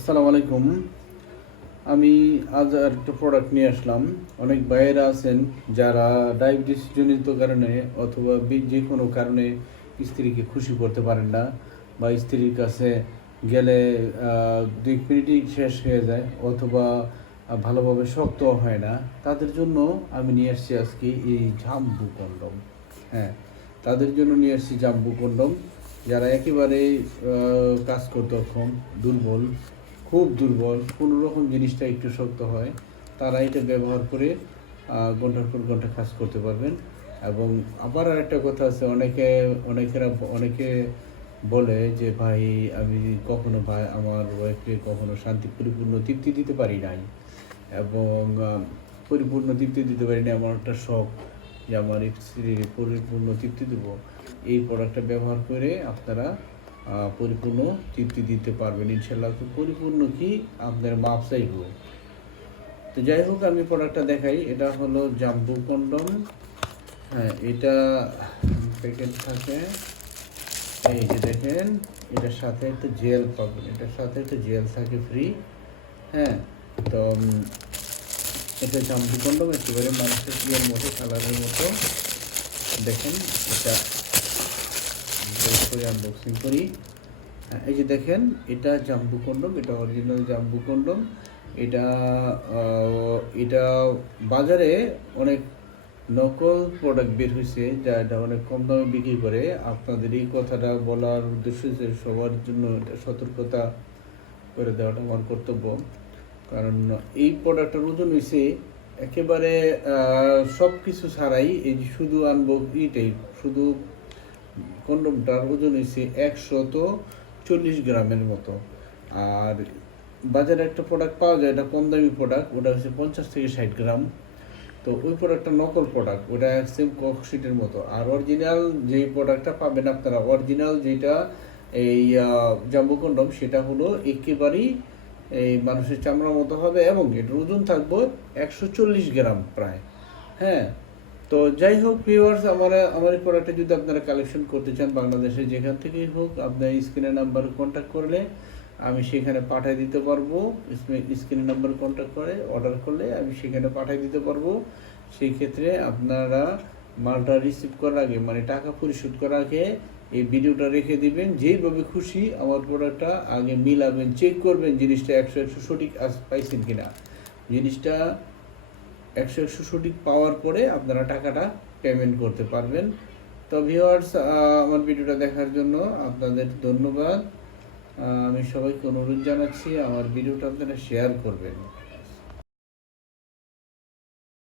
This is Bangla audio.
আসসালামু আলাইকুম। আমি আজ আর একটা প্রোডাক্ট নিয়ে আসলাম। অনেক ভাইয়েরা আছেন যারা ডায়াবেটিস জনিত কারণে অথবা যে কোনো কারণে স্ত্রীকে খুশি করতে পারেন না, বা স্ত্রীর কাছে গেলে 2 মিনিটই শেষ হয়ে যায়, অথবা ভালোভাবে শক্ত হয় না। তাদের জন্য আমি নিয়ে আসছি আজকে এই জাম্বু কন্ডম। হ্যাঁ, তাদের জন্য নিয়ে আসছি জাম্বু কন্ডম। যারা একেবারেই কাজ করতে অক্ষম, দুর্বল, খুব দুর্বল, কোনো রকম জিনিসটা একটু শক্ত হয়, তারা এটা ব্যবহার করে ঘন্টার পর ঘন্টা কাজ করতে পারবেন। এবং আবার আরেকটা কথা আছে, অনেকে বলে যে ভাই, আমি কখনো ভাই আমার ওয়াইফকে কখনো পরিপূর্ণ তৃপ্তি দিতে পারি নাই, এবং পরিপূর্ণ তৃপ্তি দিতে পারি না, আমার একটা শখ যে আমার স্ত্রীর পরিপূর্ণ তৃপ্তি দেবো। এই প্রোডাক্টটা ব্যবহার করে আপনারা পরিপূর্ণ তৃপ্তি দিতে পারবেন ইনশাল্লাহ। তো পরিপূর্ণ কি, আপনার মাপ চাইব। তো যাই হোক, আমি প্রোডাক্টটা দেখাই। এটা হলো জাম্বু কন্ডম। হ্যাঁ, এটা প্যাকেট থাকে, এই যে দেখেন, এটার সাথে একটা জেল পাবেন, এটার সাথে একটা জেল থাকে ফ্রি। হ্যাঁ, তো এটা জাম্বু কন্ডম, একেবারে মানুষের ইয়ের মতো, কালারের মতো। দেখেন, এটা আনবক্সিং করি। এই যে দেখেন, এটা জাম্বু কন্ডম, এটা অরিজিনাল জাম্বু কন্ডম। এটা এটা বাজারে অনেক নকল প্রোডাক্ট বের হয়েছে, যা এটা অনেক কম দামে বিক্রি করে। আপনাদের এই কথাটা বলার উদ্দেশ্য যে সবার জন্য এটা সতর্কতা করে দেওয়াটা আমার কর্তব্য। কারণ এই প্রোডাক্টটার ওজন হয়েছে একেবারে সব কিছু ছাড়াই, এই যে শুধু আনবো এইটাই, শুধু কন্ডমটার ওজন হয়েছে 140 গ্রামের মতো। আর বাজারে একটা প্রোডাক্ট পাওয়া যায়, এটা কম দামি প্রোডাক্ট, ওটা হচ্ছে 50 থেকে 60 গ্রাম। তো ওই প্রোডাক্টটা নকল প্রোডাক্ট, ওটা সেম ককশিটের মতো। আর অরিজিনাল যেই প্রোডাক্টটা পাবেন আপনারা, অরিজিনাল যেটা এই জাম্বু কন্ডম, সেটা হলো একেবারেই এই মানুষের চামড়ার মতো হবে, এবং এটার ওজন থাকবে 140 গ্রাম প্রায়। হ্যাঁ, তো যাই হোক ভিউয়ার্স, আমার এই প্রোডাক্টটা যদি আপনারা কালেকশন করতে চান, বাংলাদেশে যেখান থেকেই হোক, আপনার স্ক্রিনের নাম্বার কন্ট্যাক্ট করলে আমি সেখানে পাঠিয়ে দিতে পারবো। স্ক্রিনের নাম্বার কন্ট্যাক্ট করে অর্ডার করলে আমি সেখানে পাঠিয়ে দিতে পারবো। সেই ক্ষেত্রে আপনারা মালটা রিসিভ করার আগে, মানে টাকা পরিশোধ করার আগে, এই ভিডিওটা রেখে দিবেন। যেইভাবে খুশি আমার প্রোডাক্টটা আগে মিলাবেন, চেক করবেন জিনিসটা 100 সঠিক পাইছেন কিনা। জিনিসটা 100 সঠিক পাওয়ার পরে আপনারা টাকাটা পেমেন্ট করতে পারবেন। তো ভিউয়ার্স, আমার ভিডিওটা দেখার জন্য আপনাদের ধন্যবাদ। আমি সবাইকে অনুরোধ জানাচ্ছি, আমার ভিডিওটা আপনারা শেয়ার করবেন।